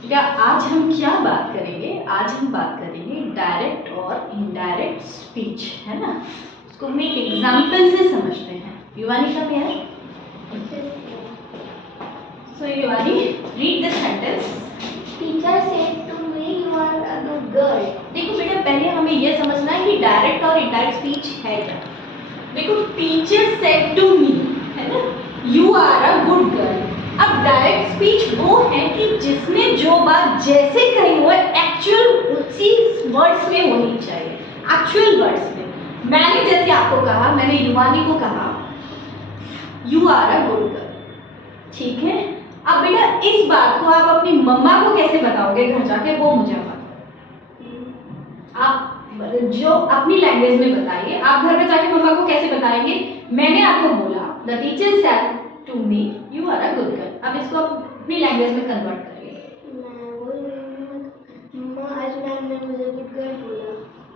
क्या आज हम क्या बात करेंगे? आज हम बात करेंगे डायरेक्ट और इनडायरेक्ट स्पीच, है ना। उसको हम एक एग्जाम्पल से समझते हैं। युवानी कम यार। So Yuvani, read this sentence. Teacher said to me you are a good girl. देखो बेटा, पहले हमें यह समझना है कि डायरेक्ट और इनडायरेक्ट स्पीच है क्या। देखो, टीचर सेड टू मी, है ना, you are a good girl. अब डायरेक्ट स्पीच वो है कि जिसने जो बात जैसे कही हो एक्चुअल उसी वर्ड्स में होनी चाहिए, एक्चुअल वर्ड्स में। मैंने जैसे आपको कहा, मैंने युवानी को कहा you are a good girl, ठीक है। अब बेटा इस बात को आप अपनी मम्मा को कैसे बताओगे घर जाके, वो मुझे बताओ। आप जो अपनी लैंग्वेज में बताइए, आप घर में जाके मम्मा को कैसे बताएंगे? मैंने आपको बोला the teacher said to me you are a good girl. अब इसको आप अपनी लैंग्वेज में कन्वर्ट करिए। मम्मा आज मैम ने मुझे गुड गर्ल बोला।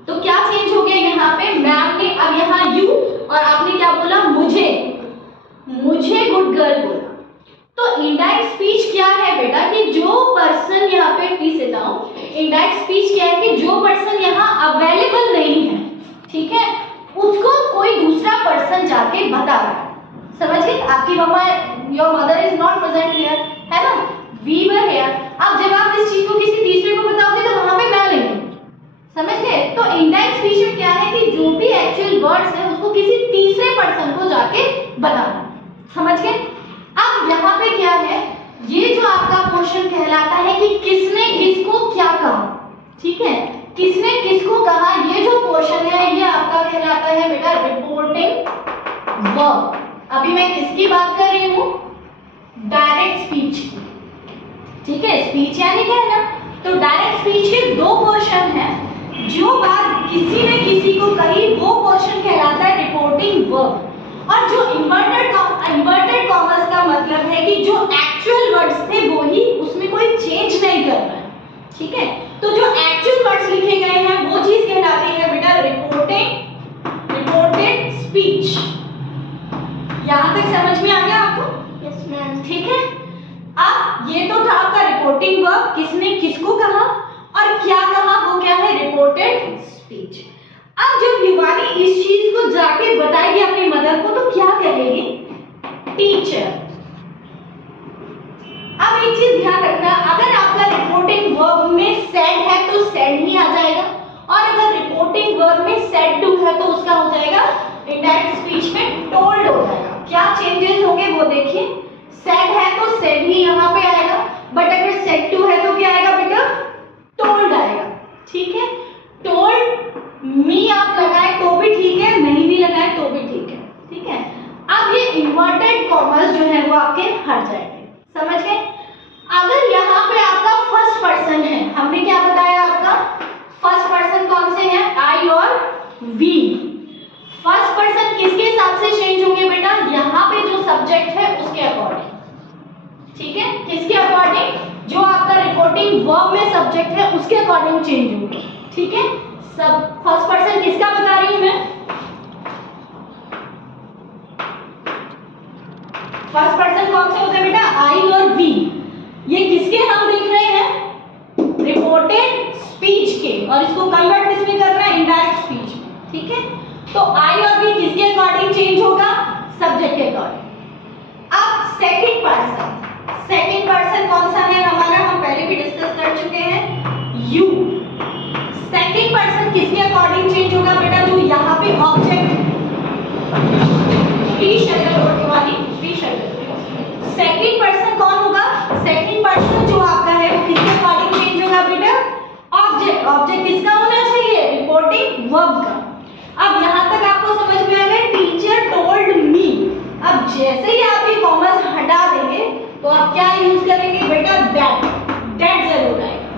तो क्या चेंज हो गया यहाँ पे? मैम ने अब यहाँ यू और आपने क्या बोला? मुझे गुड गर्ल बोला। तो इनडायरेक्ट स्पीच क्या है बेटा कि जो पर्सन यहाँ पे, please sit down, indirect speech क्या है कि जो पर्सन यहाँ अवेलेबल नहीं है, ठीक है, उसको कोई दूसरा पर्सन जाके बता रहा है। समझ गए? आपकी मम्मा, your mother is not present here, है ना, वी वर हियर। अब जब आप इस चीज को किसी तीसरे को बताओगे तो वहां पे मैं लेंगे। समझ गए? तो इनडायरेक्ट स्पीच में क्या है कि जो भी एक्चुअल वर्ड्स है उसको किसी तीसरे पर्सन को जाके बताना। समझ गए? अब यहाँ पे क्या है, ये जो आपका क्वेश्चन कहलाता है कि किसने किसको क्या कहा, ठीक है, किसने किसको कहा, ये जो क्वेश्चन है ये आपका कहलाता है बेटा रिपोर्टिंग वर्ब। अभी मैं किसकी बात कर रही हूँ? डायरेक्ट स्पीच की, ठीक है। स्पीच यानी क्या है ना, तो डायरेक्ट स्पीच के दो क्वेश्चन है। जो बात किसी ने किसी को कही वो क्वेश्चन कहलाता है रिपोर्टिंग वर्ब। और जो इन्वर्टेड कॉमर्स का मतलब है कि जो एक्चुअल वर्ड्स थे वो ही, उसमें कोई चेंज नहीं करना है, ठीक है। तो जो एक्चुअल वर्ड्स लिखे गए हैं वो चीज कहलाती है बेटा रिपोर्टेड स्पीच। यहां तक समझ में आ गया आपको? Yes ma'am. ठीक है। अब ये तो था आपका रिपोर्टिंग वर्ब, किसने किसको कहा और क्या कहा, वो क्या है? Reported speech. अब जब युवानी इस चीज को जाके बताएगी अपनी मदर को तो क्या कहेगी? टीचर। अब एक चीज ध्यान रखना, अगर आपका रिपोर्टिंग वर्ब में सेड है तो सेड ही आ जाएगा, और अगर रिपोर्टिंग वर्ब में सेड टू है तो उसका हो जाएगा इनडायरेक्ट स्पीच में टोल्ड हो जाएगा। क्या चेंजेस होंगे वो देखिए। सेड है तो सेड ही यहाँ पे आएगा, बट अगर सेड टू है तो क्या आएगा बेटा? टोल्ड आएगा, ठीक है। टोल्ड मी आप लगाए तो भी ठीक है, नहीं भी लगाए तो भी ठीक है, ठीक है। अब ये इन्वर्टेड कॉमर्स जो है वो आपके हट जाएंगे। समझ गए? अगर यहाँ पे आपका फर्स्ट पर्सन है, हमने क्या बताया आपका फर्स्ट पर्सन कौन से हैं? आई और वी। फर्स्ट पर्सन किसके हिसाब से चेंज होंगे बेटा? यहाँ पे जो सब्जेक्ट है उसके अकॉर्डिंग, ठीक है। किसके अकॉर्डिंग? जो आपका रिपोर्टिंग वर्ब में सब्जेक्ट है उसके अकॉर्डिंग चेंज होंगे, ठीक है। सब फर्स्ट पर्सन किसका बता रही हूं मैं? फर्स्ट पर्सन कौन से होते हैं बेटा? आई और वी। ये किसके हम देख रहे हैं? रिपोर्टेड स्पीच के, और इसको कन्वर्ट किसमें करना है? इनडायरेक्ट स्पीच में, ठीक है। तो आई और वी किसके अकॉर्डिंग चेंज होगा? सब्जेक्ट के अकॉर्डिंग। अब सेकंड पर्सन कौन सा है हमारा? हम पहले भी डिस्कस कर चुके हैं, यू। सेकंड पर्सन किसके अकॉर्डिंग चेंज होगा बेटा? जो यहाँ पे ऑब्जेक्ट, सेकंड पर्सन कौन होगा? सेकंड पर्सन जो आपका है वो किसके अकॉर्डिंग चेंज होगा बेटा? ऑब्जेक्ट। ऑब्जेक्ट किसका होना चाहिए? रिपोर्टिंग वर्ब का। अब यहाँ तक आपको समझ में आ गया? Teacher told me. अब जैसे ही आप ये कॉमर्स हटा देंगे तो आप क्या यूज करेंगे बेटा? दैट जरूर आएगा,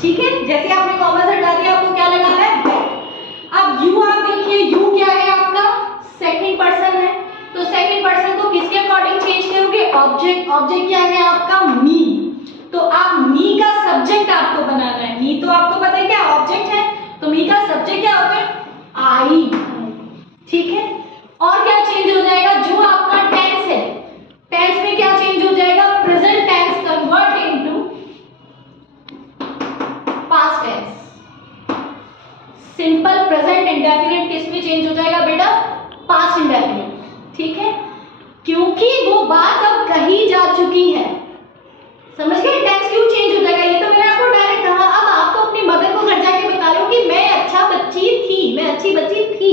ठीक है। जैसे आपने कॉमर्स हटा दिया आपको क्या लगाना है? दैट। अब यू आप देखिए, यू क्या है आपका? सेकंड पर्सन है, तो सेकंड पर्सन को किसके अकॉर्डिंग चेंज करोगे? ऑब्जेक्ट। ऑब्जेक्ट क्या है आपका? मी। तो आप मी का सब्जेक्ट आपको बनाना है। मी तो आपको पता है क्या ऑब्जेक्ट है, तो मी का सब्जेक्ट क्या होता है? आई, ठीक है। और क्या चेंज हो जाएगा? जो आपका टेंस है, टेंस में क्या चेंज हो जाएगा? Present tense convert into simple present indefinite किस में चेंज हो जाएगा बेटा? Past indefinite. ठीक है, क्योंकि वो बात अब कही जा चुकी है। समझ गए टेंस क्यों चेंज हो जाएगा? ये तो मैंने आपको डायरेक्ट कहा। अब आप तो अपनी मदर को घर जाके बता रहे हो कि मैं अच्छा बच्ची थी, मैं अच्छी बच्ची थी,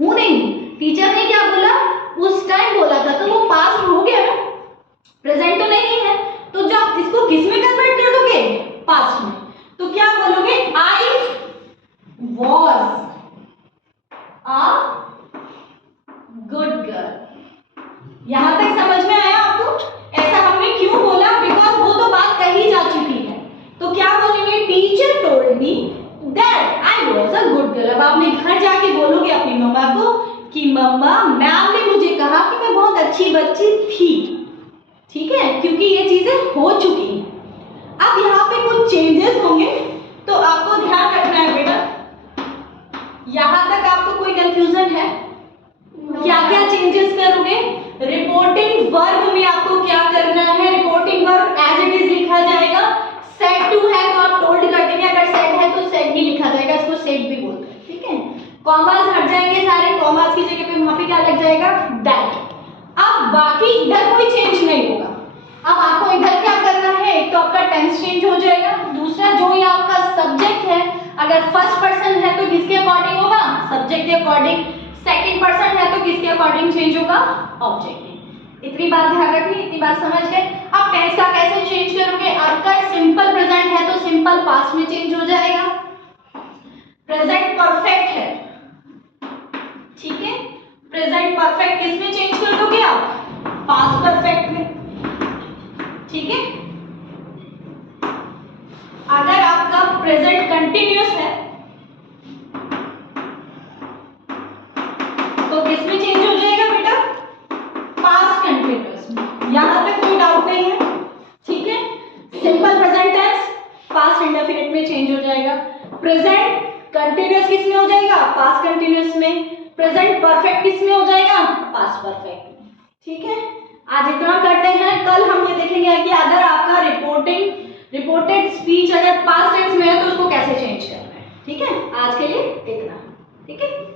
हूं नहीं। टीचर ने क्या बोला? उस टाइम बोला था, तो वो पास्ट हो गया ना, प्रेजेंट तो नहीं है। तो जब आप इसको किस में कन्वर्ट कर दोगे? पास्ट में। तो क्या बोलोगे? I was a good girl. यहां तक समझ में आया आपको? ऐसा हमने क्यों बोला? बिकॉज वो तो बात कही जा चुकी है। तो क्या बोलेंगे? Teacher told me that I was a good girl. अब आपने घर जाके बोलोगे अपनी मम्मा को कि मम्मा, मैम ने मुझे कहा कि मैं बहुत अच्छी बच्ची थी। ठीक है, क्योंकि ये चीजें हो चुकी हैं। अब यहाँ पे कुछ चेंजेस होंगे, तो आपको ध्यान रखना है बेटा। यहां तक आपको कोई कंफ्यूजन है? क्या क्या चेंजेस करोगे? रिपोर्टिंग वर्ब में आपको क्या करना है? Reporting verb as it is लिखा जाएगा। सेड टू है तो आप टोल्ड कर देंगे, अगर सेड है तो सेड ही लिखा जाएगा, इसको सेड भी बोलते हैं। ठीक है, कॉमास हट जाएंगे सारे, कॉमास की जगह पे वहां पे क्या लग जाएगा? दैट। अब बाकी इधर कोई चेंज नहीं होगा। अब आपको इधर क्या करना है? एक तो आपका टेंस चेंज हो जाएगा, दूसरा जो ये आपका सब्जेक्ट है, अगर फर्स्ट पर्सन है तो किसके अकॉर्डिंग होगा? सब्जेक्ट के अकॉर्डिंग। सेकंड पर्सन है तो किसके अकॉर्डिंग चेंज होगा? ऑब्जेक्ट के। इतनी बात ध्यान रखनी, इतनी बात समझ गए? अब टेंस का कैसे चेंज करोगे? आपका सिंपल प्रेजेंट है तो सिंपल पास्ट में चेंज हो जाएगा। प्रेजेंट परफेक्ट है, ठीक है, प्रेजेंट परफेक्ट किस में चेंज कर दोगे आप? पास्ट परफेक्ट में। ठीक है, अगर आपका प्रेजेंट कंटिन्यूअस है तो किसमें चेंज हो जाएगा बेटा? पास्ट कंटिन्यूअस में। यहां तक कोई डाउट नहीं है? ठीक है, simple present tense past indefinite में चेंज हो जाएगा। प्रेजेंट कंटिन्यूअस किस में हो जाएगा? पास्ट कंटिन्यूअस में। प्रेजेंट परफेक्ट किस में हो जाएगा? पास्ट परफेक्ट में। ठीक है, आज इतना करते हैं। कल हम ये देखेंगे कि अगर आपका रिपोर्टेड स्पीच अगर पास्ट टेंस में है तो उसको कैसे चेंज करना है। ठीक है, आज के लिए इतना। ठीक है।